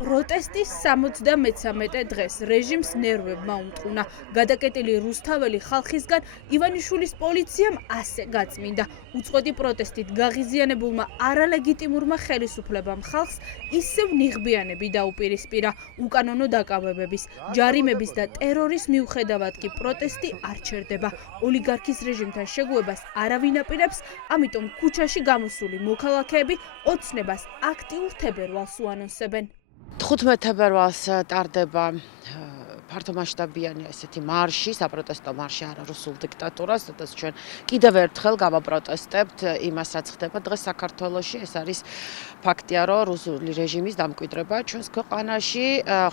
პროტესტის 73 დღეს რეჟიმს ნერვებმა უმტყუნა. გადაკეტილი რუსთაველი ხალხისგან ივანიშვილის პოლიციამ ასე გაწმინდა. უწყვეტი პროტესტით გაღიზიანებულმა არალეგიტიმურმა ხელისუფლებამ ხალხს ისევ ნიღბიანები დაუპირისპირა. უკანონო დაკავებების, ჯარიმების და ტერორის მიუხედავად კი პროტესტი არ ჩერდება. ოლიგარქის რეჟიმთან შეგუებას არავინ აპირებს, ამიტომ ქუჩაში გამოსული მოქალაქეები ოცნებას აქტიურ თებერვალს უანონსებენ. 15 თებერვალს ტარდება ფართომასშტაბიანი ესეთი მარში, საპროტესტო მარში არარუსულ დიქტატურას, სადაც ჩვენ კიდევ ერთხელ გავაპროტესტებთ იმას, რაც ხდება დღეს საქართველოში. ეს არის ფაქტია, რომ რუსული რეჟიმის დამკვიდრება ჩვენს ქვეყანაში.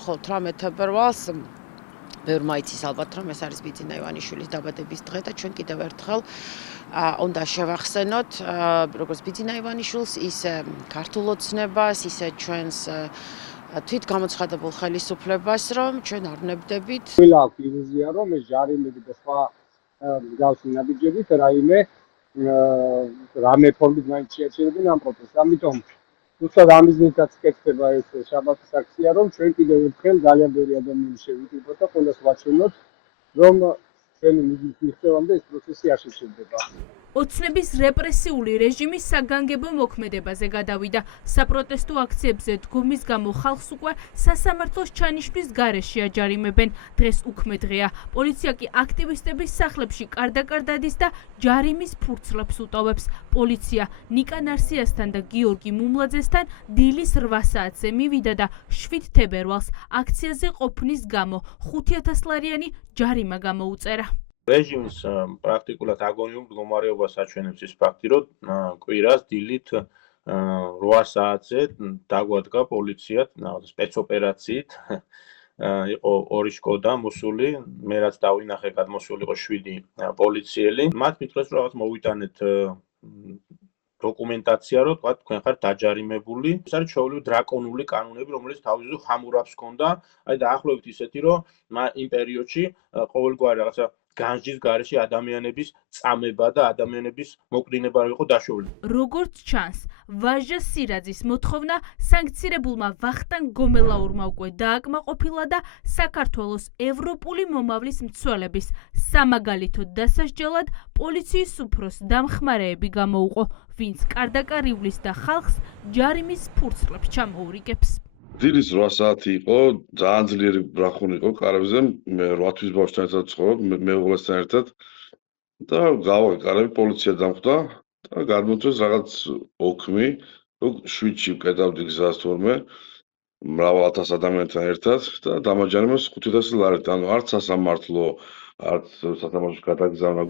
ხო, 18 თებერვალს ბევრმა იცის ალბათ, რომ ეს არის ბიძინა ივანიშვილის დაბადების დღე და ჩვენ კიდევ ერთხელ უნდა შევახსენოთ როგორც ბიძინა ივანიშვილს, ისე ქართულ ოცნებას, ისე ჩვენს თვით გამოცხადებულ ხელისუფლებას, რომ ჩვენ არ ვნებდებით. Ყველა აქვს ილუზია, რომ ეს ჯარიმები და სხვა მსგავსი ნაბიჯებით რამე ფორმით მაინც შეაჩერებენ ამ პროტესტს. ამიტომ უბრალოდ ამ მიზნითაც კეთდება ეს შაბათის აქცია, რომ ჩვენ კიდევ ერთხელ ძალიან ბევრი ადამიანი შევიკრიბოთ და ყველას ვაჩვენოთ, რომ ჩვენი მიზნის მიღწევამდე ეს პროცესი არ შეჩერდება. ოცნების რეპრესიული რეჟიმის საგანგებო მოქმედებაზე გადავიდა. საპროტესტო აქციებზე დგომის გამო ხალხს უკვე სასამართლოს ჩანიშვნის გარეშე აჯარიმებენ. დღეს უქმე დღეა. პოლიცია კი აქტივისტების სახლებში კარდაკარდადის და ჯარიმის ფურცლებს უტოვებს. პოლიცია ნიკა ნარსიასთან და გიორგი მუმლაძესთან დილის 8 საათზე მივიდა და 7 თებერვალს აქციაზე ყოფნის გამო 5,000 ლარიანი ჯარიმა გამოუწერა. რეჟიმის პრაქტიკულად აგონიურ მდგომარეობას აჩვენებს ის ფაქტი, რომ კვირას დილით 8 საათზე დაგვადგა პოლიციად სპეცოპერაციით. იყო 2 შკოდა მოსული, მე რაც დავინახე, გადმოსული იყო 7 პოლიციელი. მათ მითხრეს, რომ რაღაც მოვიტანეთ დოკუმენტაცია, რომ თქვა თქვენ ხართ დაჯარიმებული. ეს არის ჩვეულებრივი დრაკონული კანონები, რომელიც თავისუფლ ხამურაბს ჰქონდა. აი დაახლოებით ისეთი, რომ იმ პერიოდში ყოველგვარი რაღაცა განჯის გარეშე ადამიანების წამება და ადამიანების მოკდინება იყო დაშვებული. როგორც ჩანს, ვაჟა სირაძის მოთხოვნა სანქცირებულმა ვახტანგ გომელაურმა უკვე დააკმაყოფილა და საქართველოს ევროპული მომავლის მცველების სამაგალითოდ დასასჯელად პოლიციის უფროს დამხმარეები გამოუყო, ვინც კარდაკარივლის და ხალხს ჯარიმის ფურცლებს ჩამოურიგებს. დილის 8 საათი იყო, ძალიან ძლიერი ბრახუნი იყო კარებზე, მე 8 თვის ბავშვთან ერთად ვცხოვრობ, მეუღლესთან ერთად და გავაკე კარები, პოლიცია დამხვდა და გადმოწეს რაღაც ოქმი, რომ 7-ში ვკეტავდი გზას თორმე, მრავალ ათას ადამიანთან ერთად და დამაჯარიმეს 5,000 ლარით, ანუ არც სასამართლო, არც სათამაშო გადაგზავნა.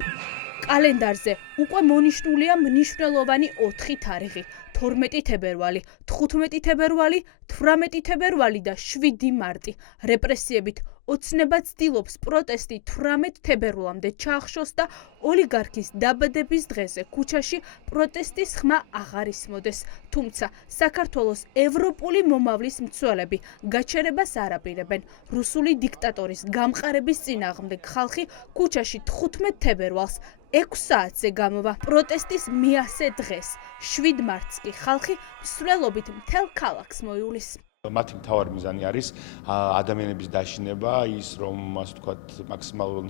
კალენდარზე უკვე მონიშნულია მნიშვნელოვანი 4 თარიღი: 12 თებერვალი, 15 თებერვალი, 18 თებერვალი და 7 მარტი. რეპრესიებით ოცნება ცდილობს პროტესტი 18 თებერვლამდე ჩაახშოს და ოლიგარქის დაბადების დღეზე ქუჩაში პროტესტის ხმა აღარ ისმოდეს. თუმცა საქართველოს ევროპული მომავლის მცველები გაჩერებას არ აპირებენ. რუსული დიქტატორის გამყარების წინააღმდეგ ხალხი ქუჩაში 15 თებერვალს 6 საათზე გამოვა. პროტესტის მეასე დღეს 7 მარტს კი ხალხი მსვლელობით მთელ ქალაქს მოივლის. მათი მთავარი მიზანი არის ადამიანების დაშინება, ის რომ ასე ვთქვათ, მაქსიმალურად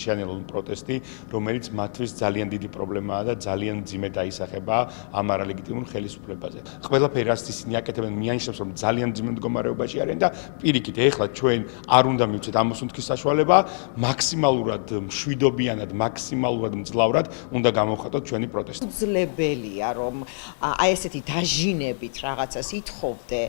შეანელონ პროტესტი, რომელიც მათთვის ძალიან დიდი პრობლემაა და ძალიან მძიმე დაისახება ამ არალეგიტიმურ ხელისუფლებაზე. ყველაფერი რაც ისინი აკეთებენ, მიანიშნებს, რომ ძალიან მძიმე მდგომარეობაში არიან და პირიქით, ეხლა ჩვენ არ უნდა მივცეთ ამოსუნთქის საშუალება, მაქსიმალურად მშვიდობიანად, მაქსიმალურად მძლავრად უნდა გამოვხატოთ ჩვენი პროტესტი. უძლებელია, რომ აი ესეთი დაჟინებით რაღაცას ითხოვდე,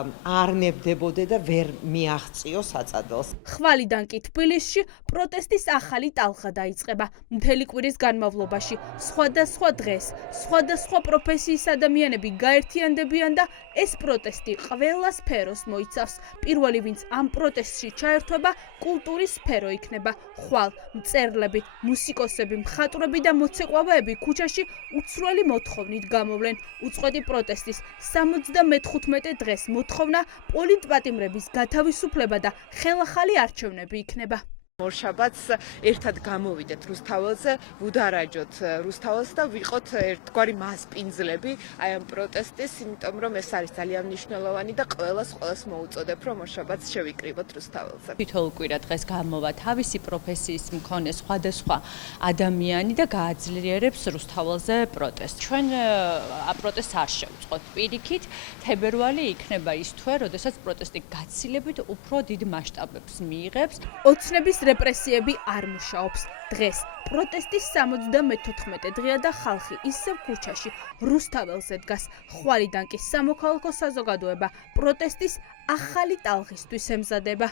არ ნებდებოდე და ვერ მიაღწიო საწადელს. ხვალიდან კი თბილისში პროტესტის ახალი ტალღა დაიწყება. მთელი კვირის განმავლობაში სხვადასხვა დღეს სხვადასხვა პროფესიის ადამიანები გაერთიანდებიან და ეს პროტესტი ყველა სფეროს მოიცავს. პირველი, ვინც ამ პროტესტში ჩაერთვება, კულტურის სფერო იქნება. ხვალ, მწერლები, მუსიკოსები, მხატვრები და მოცეკვავეები ქუჩაში უცვლელი მოთხოვნით გამოვლენ. უწყვეტი პროტესტის 75 დღეს მოთხოვნა პოლიტპატიმრების გათავისუფლება და ხელახალი არჩევნები იქნება. მორშაბათს ერთად გამოვიდეთ რუსთაველზე, ვუდარაჯოთ რუსთაველს და ვიყოთ ერთგვარი მასპინძლები აი ამ პროტესტის, იმიტომ რომ ეს არის ძალიან მნიშვნელოვანი და ყველას მოუწოდებ, რომ მორშაბათს შევიკრიბოთ რუსთაველზე. თითოეულ კვირა დღეს გამოვა თავისი პროფესიის მქონე სხვადასხვა ადამიანი და გააძლიერებს რუსთაველზე პროტესტს. ჩვენ ამ პროტესტს არ შევწყოთ პირიქით, თებერვალი იქნება ის თვე, როდესაც პროტესტი გაცილებით უფრო დიდ მასშტაბებს მიიღებს. ოცნების რეპრესიები არ მუშაობს. დღეს პროტესტის 74 დღეა და ხალხი ისევ ქუჩაში რუსთაველზე დგას. ხვალიდან კი სამოქალაქო საზოგადოება პროტესტის ახალი ტალღისთვის ემზადება.